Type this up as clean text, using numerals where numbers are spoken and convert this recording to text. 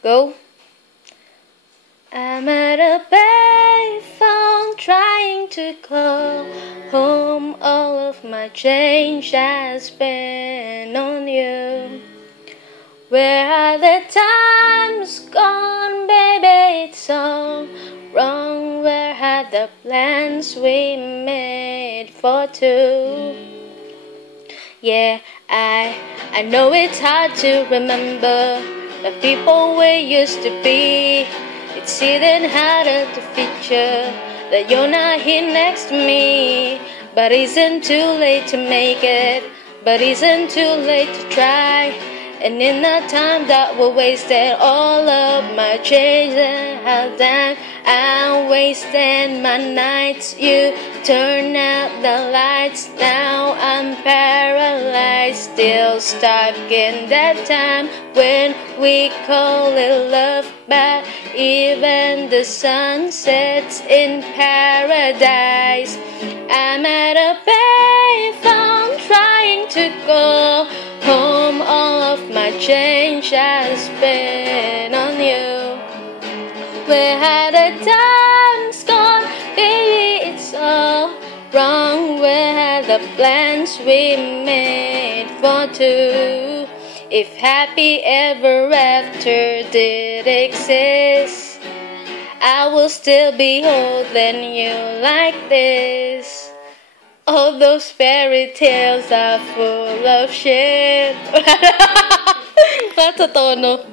Go. I'm at a payphone trying to call home. All of my change I spent on you. Where are the times gone, baby? It's all wrong. Where are the plans we made for two? Yeah, I know it's hard to remember the people we used to be. It's even harder to picture that you're not here next to me. But isn't too late to make it, but isn't too late to try. And in the time that we wasted, all of my change and how time I wasted my nights. You turn out the lights, now I'm paralyzed, still stuck in that time when we call it love. But even the sun sets in paradise. I'm at a payphone trying to go home. All of my change I spent on you. Where had the times gone, baby? It's all wrong. Where had the plans we made for two? If happy ever after did exist, I will still be holding you like this. All those fairy tales are full of shit. Totoo, no?